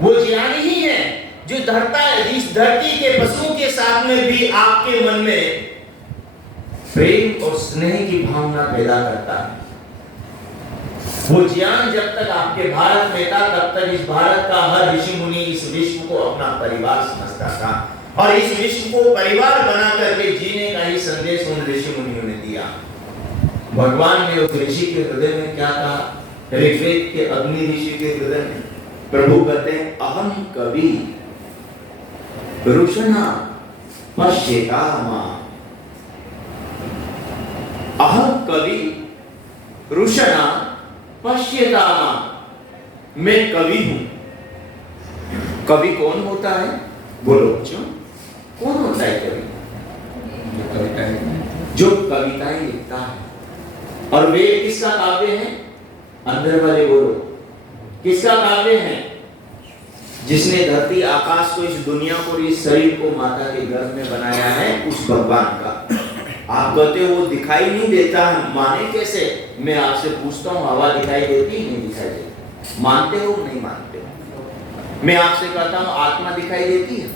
वो ज्ञान ही है जो इस धरती के पशुओं के साथ में भी आपके मन में प्रेम और स्नेह की भावना पैदा करता है। वो ज्ञान जब तक आपके भारत में था तब तक इस भारत का हर ऋषि मुनि इस विश्व को अपना परिवार समझता था और इस विश्व को परिवार बना करके जीने का ही संदेश उन ऋषि मुनियों ने दिया। भगवान ने उस ऋषि के हृदय में क्या कहा? ऋग्वेद के अग्नि ऋषि के हृदय में प्रभु कहते हैं अहम कवि रुषना पश्येतामा। अहम कवि रुषना पश्येतामा। मैं कवि हूं। कवि कौन होता है? बोलो बच्चों, कौन होता है कवि? जो कविताएं लिखता है। और वे किसका काव्य है? अंदर वाले बोलो, किसका काव्य है? जिसने धरती आकाश को, इस दुनिया को, इस शरीर को माता के गर्भ में बनाया है, उस भगवान का। आप कहते हो वो दिखाई नहीं देता है, माने कैसे? मैं आपसे पूछता हूँ, हवा दिखाई देती है? नहीं दिखाई देती। मानते हो नहीं मानते हो? मैं आपसे कहता हूँ आत्मा दिखाई देती है?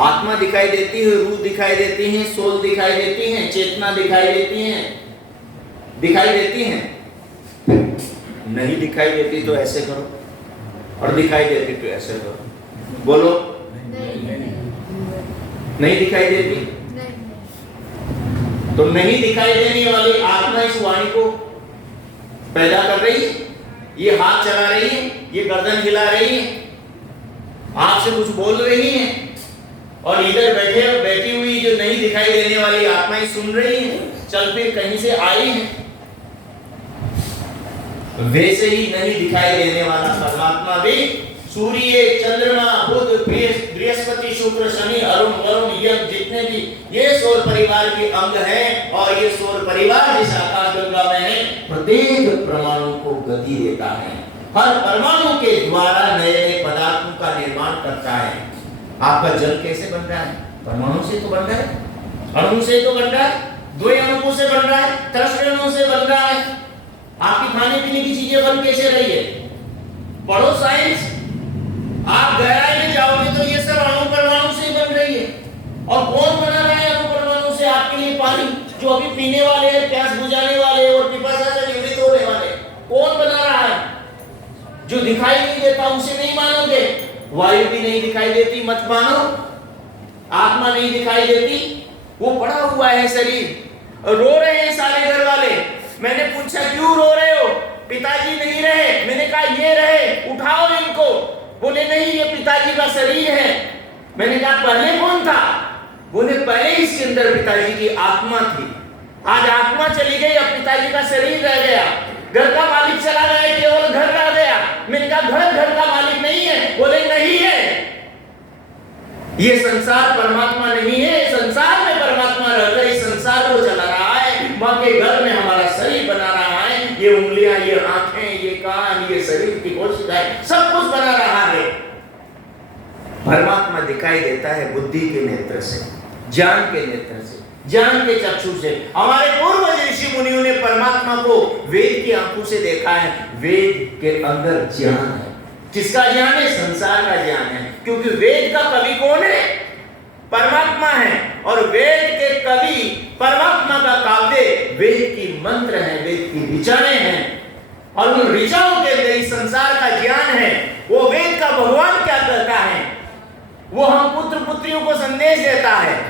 आत्मा दिखाई देती है, रूह दिखाई देती है, सोल दिखाई देती है, चेतना दिखाई देती है, दिखाई देती है? नहीं दिखाई देती तो ऐसे करो, और दिखाई देती तो ऐसे करो। बोलो, नहीं दिखाई देती? तो नहीं दिखाई देने वाली आत्मा इस वाणी को पैदा कर रही है, ये हाथ चला रही है, ये गर्दन हिला रही है, आपसे कुछ बोल रही है, और इधर बैठी हुई जो नहीं दिखाई देने वाली आत्माएं सुन रही है, चल फिर कहीं से आई है। वैसे ही नहीं दिखाई देने वाला परमात्मा भी सूर्य, चंद्रमा, बुध, बृहस्पति, शुक्र, शनि, अरुण, वरुण, यम, जितने भी ये सौर परिवार के अंग हैं, और ये सौर परिवार जिस आकाश गंगा में है, प्रत्येक परमाणु को गति देता है। हर परमाणु के द्वारा नए नए पदार्थों का निर्माण करता है। आपका जल कैसे बन रहा है? परमाणु से तो बन रहा है, अणु से तो बन रहा है, दो अणुओं से बन रहा है, 10 अणुओं से बन रहा है। आपकी खाने पीने की चीजें बन कैसे रही है? पढ़ो साइंस। आप गहराई में जाओगे तो ये सब अणु परमाणु से बन रही है। और कौन बना रहा है अणु परमाणु से आपके लिए पानी, जो अभी पीने वाले हैं, प्यास बुझाने वाले और पिपासा से निवृत्त होने वाले? कौन बना रहा है? जो दिखाई नहीं देता उसे नहीं मानोगे। वायु भी नहीं दिखाई देती, मत मानो। आत्मा नहीं दिखाई देती, वो पड़ा हुआ है शरीर। रो रहे हैं सारे घर वाले। मैंने पूछा क्यों रो रहे हो? पिताजी नहीं रहे। मैंने कहा ये रहे, उठाओ इनको। बोले नहीं, ये पिताजी का शरीर है। मैंने कहा पहले कौन था? बोले पहले इसके अंदर पिताजी की आत्मा थी। आज आत्मा चली गई, अब पिताजी का शरीर रह गया। घर का मालिक चला गया, केवल घर रह गया। मैंने कहा घर का मालिक नहीं है। बोले नहीं है, ये संसार परमात्मा नहीं है। संसार में परमात्मा रहता है, इस संसार को चला रहा है। मां के घर में हमारा शरीर बना रहा है। ये उंगलियां, ये आंखें, ये कान, ये शरीर की कोशिकाएं, सब कुछ बना रहा है। परमात्मा दिखाई देता है बुद्धि के नेत्र से, ज्ञान के नेत्र से, ज्ञान के चक्षु से। हमारे पूर्वज ऋषि मुनियों ने परमात्मा को वेद की आंखों से देखा है। वेद के अंदर ज्ञान है। किसका ज्ञान है? संसार का ज्ञान है। क्योंकि वेद का कवि कौन है? परमात्मा है। और वेद के कवि परमात्मा का काव्य वेद की मंत्र है, वेद की ऋचाएं हैं। और उन ऋचाओं के अंदर संसार का ज्ञान है। वो वेद का भगवान क्या कहता है, वो हम पुत्र पुत्रियों को संदेश देता है।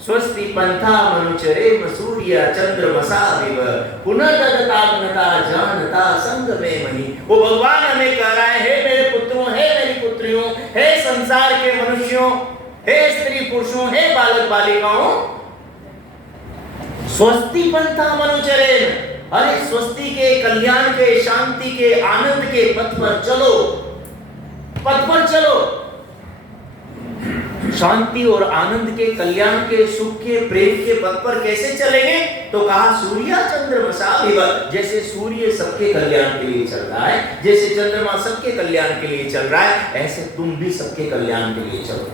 स्वस्ति पंथा मनुचरे सूर्य चंद्रमसा विव पुनर्दगताग्नता जानता संग में मही। वो भगवान हमें कह रहा है, हे मेरे पुत्रों, हे मेरी पुत्रियों, हे संसार के मनुष्यों, हे स्त्री पुरुषों, हे बालक बालिकाओं, स्वस्ति पंथा मनुचरे। अरे स्वस्ति के, कल्याण के, शांति के, आनंद के पथ पर चलो, पथ पर चलो। शांति और आनंद के, कल्याण के, सुख के, प्रेम के पथ पर कैसे चलेंगे? तो कहा सूर्य चंद्रमसा विव। जैसे सूर्य सबके कल्याण के लिए चल रहा है, जैसे चंद्रमा सबके कल्याण के लिए चल रहा है, ऐसे तुम भी सबके कल्याण के लिए चलो।